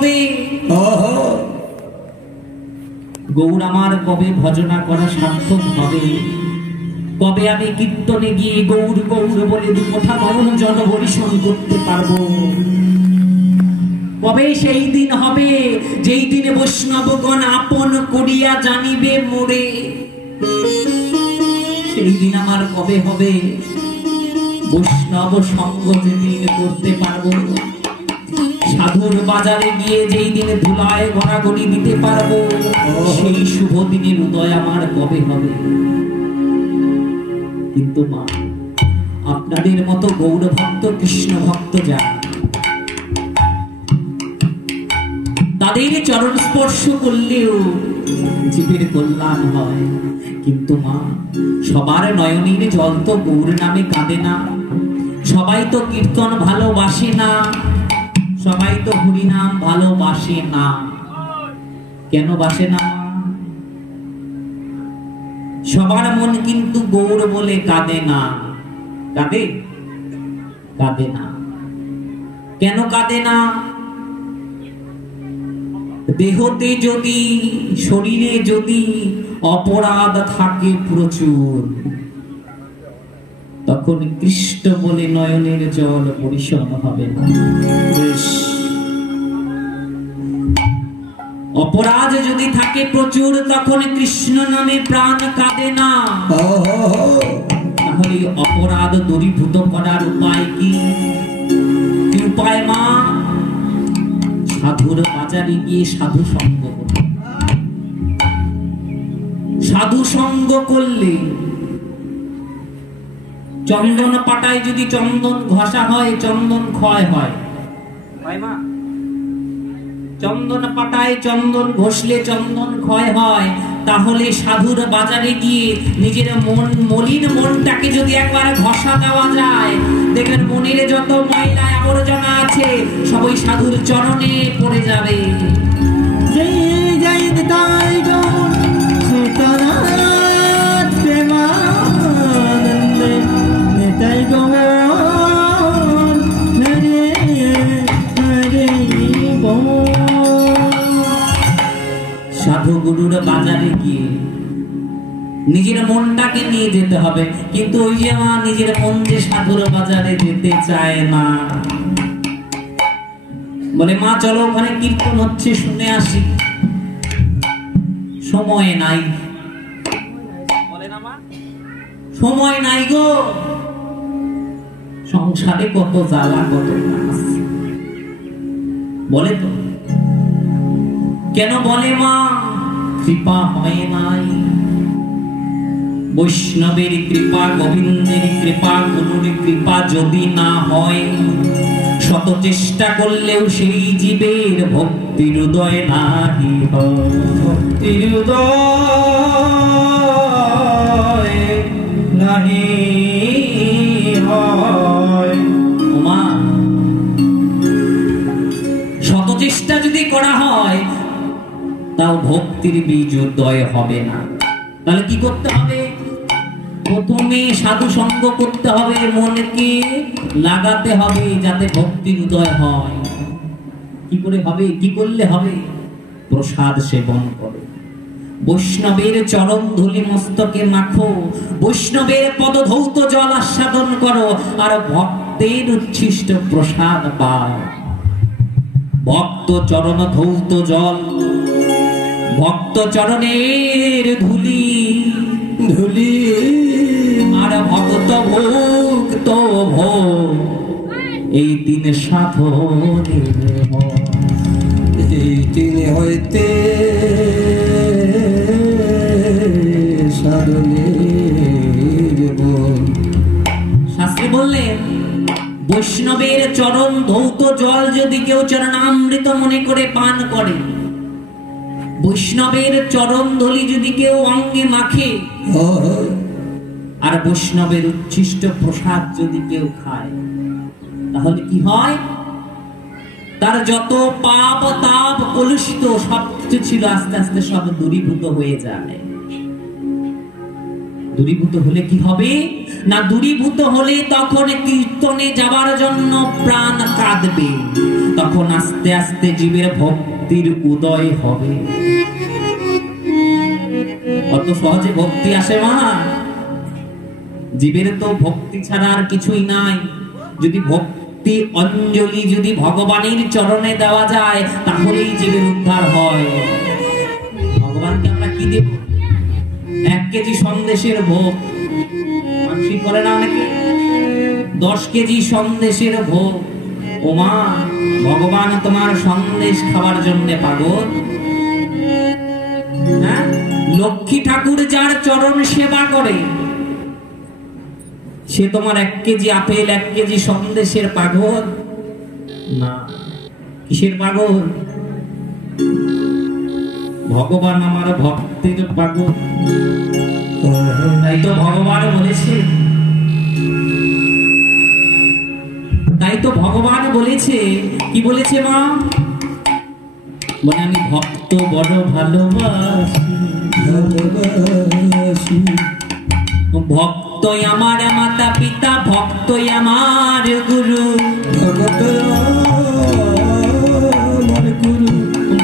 হবে? গৌর আমার কবে ভজনা করা সার্থক হবে? কবে আমি কীর্তনে গিয়ে গৌর গৌর বলে দু কথা মন জন পরিশোধ করতে পারবো? কবে সেই দিন হবে যেই দিনে বৈষ্ণবগণ আপন করিয়া জানিবে মোরে? সেই দিন আমার কবে হবে? বৈষ্ণব সঙ্গ যেদিন করতে পারবো, সাধুর বাজারে গিয়ে যেই দিনে ধুলায় গড়াগড়ি দিতে পারবো, সেই শুভ দিনের উদয় আমার কবে হবে? কিন্তু মা, আপনাদের মতো গৌর ভক্ত কৃষ্ণ ভক্ত যারা, তাদের চরণ স্পর্শ করলেও জীবের কল্যাণ হয়। কিন্তু মা, সবার নয়নের জল তো গৌর নামে কাঁদে না, সবাই তো কীর্তন ভালোবাসে না, সবাই তো হরিনাম ভালোবাসে না। কেন বাসে না? সবার মন কিন্তু গৌর বলে কাঁদে না। কাঁদে? কাঁদে না। কেন কাঁদে না? দেহতে যদি, শরীরে যদি অপরাধ থাকে প্রচুর, তখন কৃষ্ণ বলে নয়নের জল পরিশোধ হবে না। অপরাধ যদি থাকে প্রচুর, তখন কৃষ্ণ নামে প্রাণ কাঁদে না। তাহলে অপরাধ দূরীভূত করার উপায় কি? কি উপায় মা? সাধুর বাজারে গিয়ে সাধু সঙ্গ করবে। সাধু সঙ্গ করলে, চন্দন পাটায় যদি চন্দন ঘষা হয়, চন্দন ক্ষয় হয়। মা, চন্দন পাটায় চন্দন ঘষলে চন্দন ক্ষয় হয়। তাহলে সাধুর বাজারে গিয়ে নিজের মন, মলিন মনটাকে যদি একবার ঘষা দেওয়া যায়, দেখবেন মনের যত ময়লা আবর্জনা আছে সবই সাধুর চরণে পড়ে যাবে। সাধু গুরুর বাজারে গিয়ে নিজের মনটাকে নিয়ে যেতে হবে। কিন্তু ওই যে মা, নিজের মন যে সাধুর বাজারে যেতে চায় না। বলে মা চলো, ওখানে কীর্তন হচ্ছে, শুনে আসি। সময় নাই। বলে না মা, সময় নাই গো। সংসারে কত জ্বালা, কত কাজ। বলে তো কেন? বলে মা, কৃপা হয় নাই। বৈষ্ণবের কৃপা, গোবিন্দের কৃপা, গুরুর কৃপা যদি না হয়, শত চেষ্টা করলেও সেই জীবের ভক্তির উদয় নাহি হয়। ভক্তির উদয় নাহি হয়। ওমা, শত চেষ্টা যদি করা হয়, তাও ভক্তির বীজ উদয় হবে না। তাহলে কি করতে হবে? প্রথমে সাধু সঙ্গ করতে হবে, মনকে লাগাতে হবে যাতে ভক্তির উদয় হয়। কি করে হবে? কি করলে হবে? প্রসাদ সেবন করো, বৈষ্ণবের চরণ ধুলি মস্তকে মাখো, বৈষ্ণবের পদধৌত জল আস্বাদন করো, আর ভক্তের উচ্ছিষ্ট প্রসাদ পাও। ভক্ত চরণ ধৌত জল, ভক্ত চরণের ধুলি, ধুলি, আর ভক্ত ভক্ত ভোগ, এই তিন সাধনের মন। এই তিন হইতে সাধনের মন। শাস্ত্রে বললেন, বৈষ্ণবের চরণ ধৌত জল যদি কেউ চরণামৃত মনে করে পান করে, বৈষ্ণবের চরণ ধুলি যদি কেউ অঙ্গে মাখে, আর বৈষ্ণবের উচ্ছিষ্ট প্রসাদ যদি কেউ খায়, তাহলে কি হয়? তার যত পাপ তাপ কলুষিত সবকিছু ছিল আস্তে আস্তে সব দূরীভূত হয়ে যায়। দূরীভূত হলে কি হবে না, দূরীভূত হলে তখন কীর্তনে যাবার জন্য প্রাণ কাঁদবে, তখন আস্তে আস্তে জীবের ভক্তির উদয় হবে। অত সহজে ভক্তি আসে মা? জীবের তো ভক্তি ছাড়া আর কিছুই নাই। যদি ভক্তি অঞ্জলি যদি ভগবানের চরণে দেওয়া যায় তাহলেই জীবের উদ্ধার হয়। ভগবানকে আমরা কি দেব? 1 কেজি সন্দেশের ভোগ মানসিক করে না অনেকে, 10 কেজি সন্দেশের ভোগ। ও মা, ভগবান তোমার সন্দেশ খাওয়ার জন্য পাগল? হ্যাঁ, লক্ষ্মী ঠাকুর যার চরণ সেবা করে সে তোমার 1 কেজি আপেল 1 কেজি সন্দেশের পাগল না। কিসের পাগল? ভগবান আমার ভক্তের পাগল। তাই তো ভগবান বলেছে, কি বলেছে মা? বলে আমি ভক্ত বড় ভালোবাসি। ভক্তই আমার মাতা পিতা, ভক্তই আমার গুরু,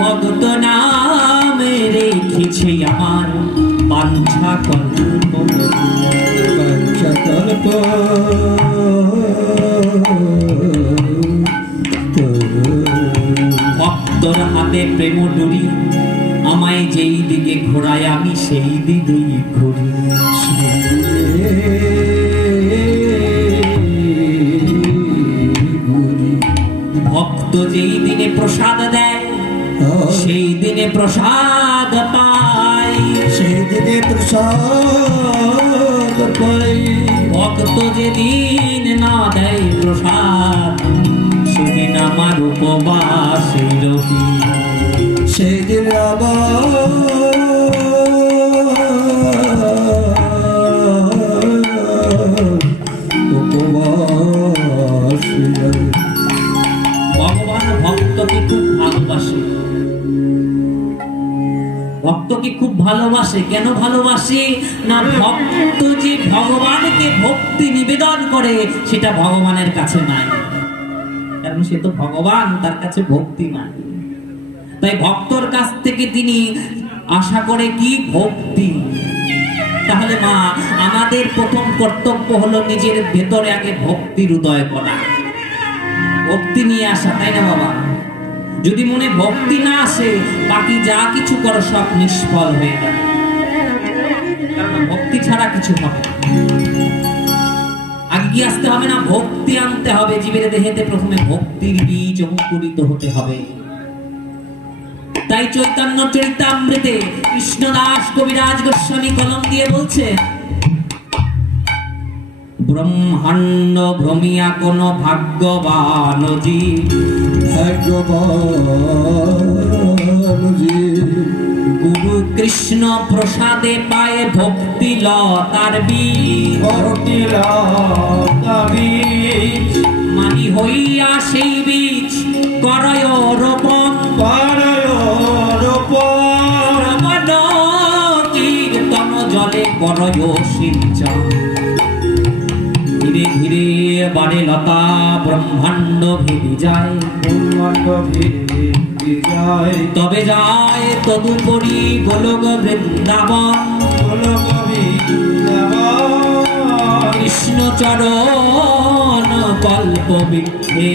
ভক্ত নামে রেখেছে আমার বাঞ্ছা কল্প। ভক্তর হাতে প্রেম ডুরি, আমায় যেই দিকে ঘোরায় আমি সেই দিকেই ঘুরি। ভক্ত যেই দিনে প্রসাদ দেয় সেই দিনে প্রসাদ পাই, সেই দিনে প্রসাদ পাই। ভক্ত যেদিন না দেয় প্রসাদ সেদিন আমার উপবাস রহি। সেদিন উপবাস। ভগবান ভক্তকে খুব ভালোবাসে। ভক্তকে খুব ভালোবাসে। কেন ভালোবাসে না, ভক্ত যে ভগবানকে ভক্তি নিবেদন করে সেটা ভগবানের কাছে নাই, কারণ সে তো ভগবান, তার কাছে ভক্তি নাই। তাই ভক্তর কাছ থেকে তিনি আশা করে কি? ভক্তি। তাহলে মা, আমাদের প্রথম কর্তব্য হলো নিজের ভেতরে আগে ভক্তির উদয় করা, ভক্তি নিয়ে আসা, তাই না বাবা? যদি মনে ভক্তি না আসে বাকি যা কিছু করো সব নিষ্ফল হয়ে যাবে, কারণ ভক্তি ছাড়া কিছু হবে না। আগে কি আসতে হবে না? ভক্তি আনতে হবে। জীবের দেহেতে প্রথমে ভক্তির বীজ অঙ্কুরিত হতে হবে। তাই চৈতন্য চরিতামৃতে কৃষ্ণদাস কবিরাজ গোস্বামী কলম দিয়ে বলছে, ব্রহ্মাণ্ড ভ্রমিয়া কোন ভাগ্যবান জীব, গুরু কৃষ্ণ প্রসাদে পায় ভক্তি লতার বীজ, মানি হইয়া সেই বীজ করয় রোপণ, কীর্তন জলে করয় সিঞ্চন। ধীরে ধীরে বাড়ে লতা, ব্রহ্মাণ্ড ভেঙে যায়, তবে যায় তদুপরি গোলক বৃন্দাবন। কৃষ্ণ চরণ কল্প বৃক্ষে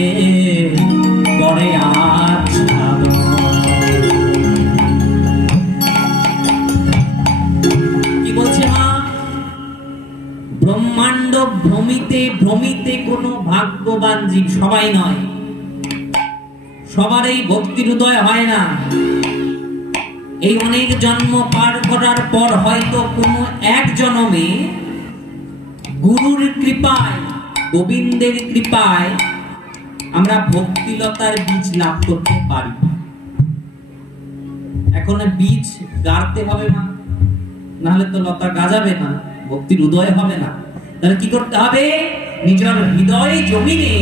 করে আচ্ছাদন। কি বলছে মা? ব্রহ্মাণ্ড ভ্রমিতে ভ্রমিতে কোনো ভাগ্যবান জীব সবাই নয়, সবার এই ভক্তির উদয় হয় না। এই অনেক জন্ম পার করার পর হয়তো কোনো এক জন্মে গুরুর কৃপায়, গোবিন্দের কৃপায় আমরা ভক্তিলতার বীজ লাভ করতে পারি। এখন বীজ গাড়তে হবে না, নাহলে তো লতা গাজাবে না, ভক্তির উদয় হবে না। তাহলে কি করতে হবে? নিজের হৃদয় জমিনে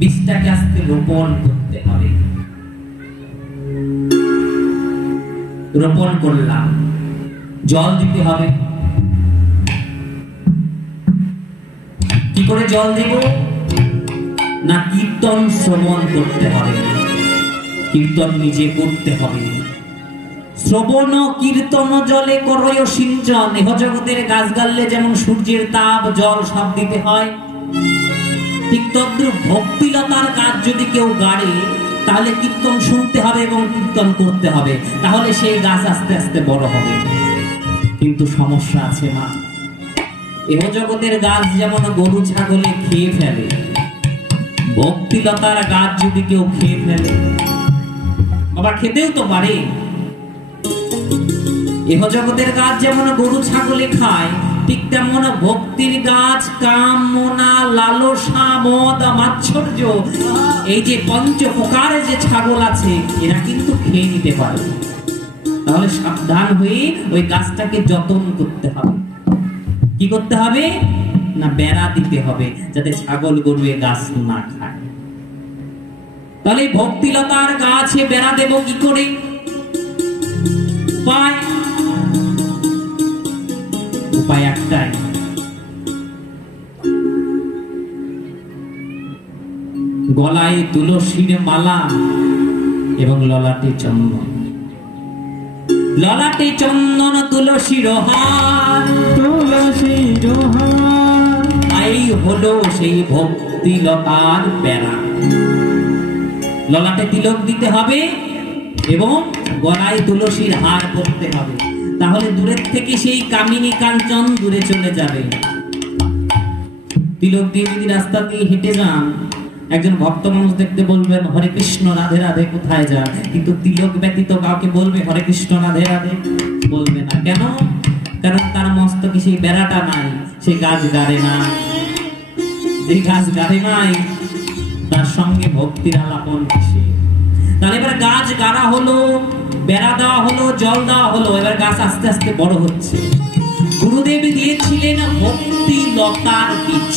বীজটাকে আস্তে রোপণ করতে হবে। রোপণ করলাম, জল দিতে হবে, কি করে জল দেব? না কীর্তন শ্রবণ করতে হবে, কীর্তন নিজে করতে হবে। শ্রবণ কীর্তন জলে করয় সিঞ্চন। এহ জগতের গাছ গাললে যেমন সূর্যের তাপ জল সব দিতে হয়, ঠিক তদ্রূপ ভক্তিলতার গাছ যদি কেউ গাড়ে তাহলে কীর্তন শুনতে হবে এবং কীর্তন করতে হবে, তাহলে সেই গাছ আস্তে আস্তে বড় হবে। কিন্তু সমস্যা আছে মা, এহ জগতের গাছ যেমন গরু ছাগলে খেয়ে ফেলে, ভক্তিলতার গাছ যদি কেউ খেয়ে ফেলে, আবার খেতেও তো পারে। এহ জগতের গাছ যেমন গরু ছাগলে খায়, ঠিক তেমন ভক্তির গাছ কামনা, লালসা, মদ, মাৎসর্য, এই যে পঞ্চ প্রকারে যে ছাগল আছে এরা কিন্তু খেয়ে নিতে পারে। তাহলে সাবধান হয়ে ওই গাছটাকে যত্ন করতে হবে। কি করতে হবে? না বেড়া দিতে হবে, যাতে ছাগল গরু এ গাছ না খায়। তাহলে ভক্তিলতার গাছে বেড়া দেব কি করে? উপায় একটাই, গলায় তুলসীর মালা এবং ললাটে চন্দন। ললাটে চন্দন তুলসীর হার, তুলসীর হার, এই হলো সেই ভক্তিলতার বেড়া। ললাটে তিলক দিতে হবে এবং গলায় তুলসীর হার পরতে হবে, তাহলে দূরের থেকে সেই কামিনী কাঞ্চন দূরে চলে যাবে। তিলক দিয়ে যদি রাস্তা দিয়ে হেঁটে যান, একজন ভক্ত মানুষ দেখতে বলবেন হরে কৃষ্ণ রাধে রাধে কোথায় যান, কিন্তু তিলক ব্যতীত কাউকে বলবে হরে কৃষ্ণ রাধে রাধে? বলবে না। কেন? কারণ তার মস্তকে সেই বেড়াটা নাই, সেই গাছ গাড়ে না। যে গাছ গাড়ে নাই তার সঙ্গে ভক্তির আলাপন কিসে? তাহলে এবার গাছ গাড়া হলো, বেড়া দেওয়া হলো, জল দেওয়া হলো, এবার গাছ আস্তে আস্তে বড় হচ্ছে। গুরুদেব দিয়েছিলেন ভক্তি লতার বীজ।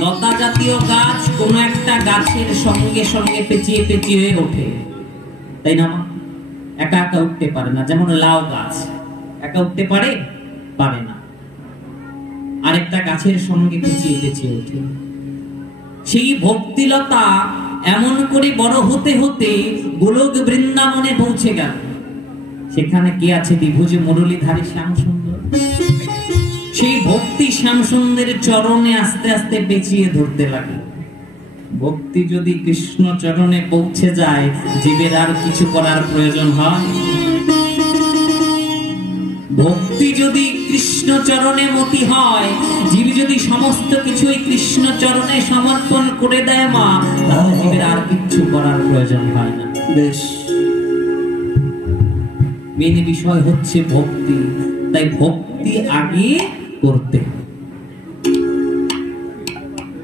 লতা জাতীয় গাছ কোন একটা গাছের সঙ্গে সঙ্গে পেঁচিয়ে পেঁচিয়ে ওঠে, তাই না? একা একা উঠতে পারে না। যেমন লাউ গাছ একা উঠতে পারে? পারে না, আরেকটা গাছের সঙ্গে পেঁচিয়ে পেঁচিয়ে ওঠে। সেই ভক্তিলতা এমন করে বড় হতে হতে গোলক বৃন্দাবনে পৌঁছে গেল। সেখানে কে আছে? দ্বিভুজ মুরলীধারী শ্যাম সুন্দর। সেই ভক্তি শ্যাম সুন্দরের চরণে আস্তে আস্তে পেঁচিয়ে ধরতে লাগলো। ভক্তি যদি কৃষ্ণ চরণে পৌঁছে যায়, জীবের আর কিছু করার প্রয়োজন হয়? ভক্তি যদি কৃষ্ণ চরণে মতি হয়, জীব যদি সমস্ত কিছুই কৃষ্ণ চরণে সমর্পণ করে দেয় মা, তাহলে জীবের আর কিছু করার প্রয়োজন হয় না। বেশ, মেন বিষয় হচ্ছে ভক্তি। তাই ভক্তি আগে করতে।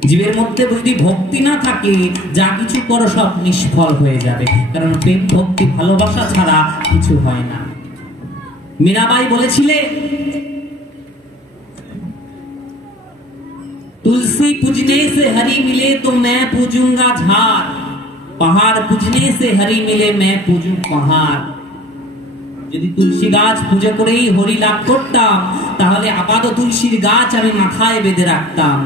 জীবের মধ্যে যদি ভক্তি না থাকে, যা কিছু করো সব নিষ্ফল হয়ে যাবে। কারণ প্রেম ভক্তি ভালোবাসা ছাড়া কিছু হয় না। মীরাবাই বলেছিলেন, तुलसी पूजने से हरि मिले तो मैं पूजूंगा झाड़, पहाड़ पूजने से हरि मिले मैं पूजू पहाड़। যদি তুলসী গাছ পূজা করেই হরি লাভ করতাম, তাহলে আপাত তুলসীর গাছ আমি মাথায় বেঁধে রাখতাম।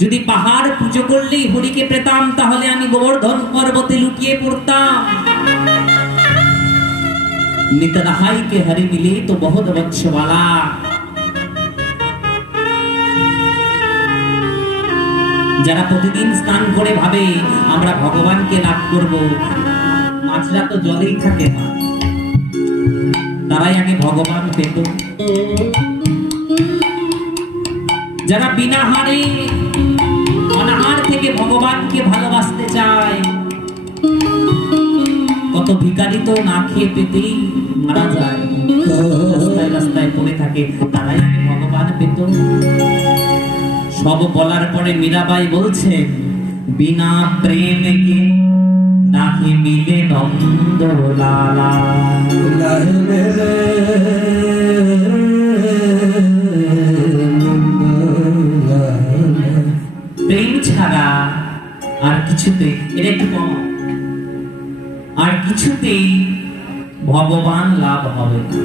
যদি পাহাড় পুজো করলেই হরিকে পেতাম, তাহলে আমি গোবর্ধন পর্বতে লুকিয়ে পড়তাম। নিত নহাই কে হরি মিলে তো বহুত বৎসওয়ালা। যারা প্রতিদিন স্নান করে ভাবে আমরা ভগবানকে লাভ করব, মাছরা তো জলেই থাকে না, তারাই আগে ভগবান পেত। যারা বিনা হারে অনাহার থেকে ভগবানকে ভালোবাসতে চায়, কত ভিখারি তো না খেয়ে পেতেই মারা যায়, রাস্তায় রাস্তায় পড়ে থাকে, তারাই আগে ভগবান পেত। সব বলার পরে মীরাবাই বলছেন, বিনা প্রেম কে নাহি মিলে নন্দ লালা। প্রেম ছাড়া আর কিছুতে, এটা একটু কম, আর কিছুতেই ভগবান লাভ হবে না।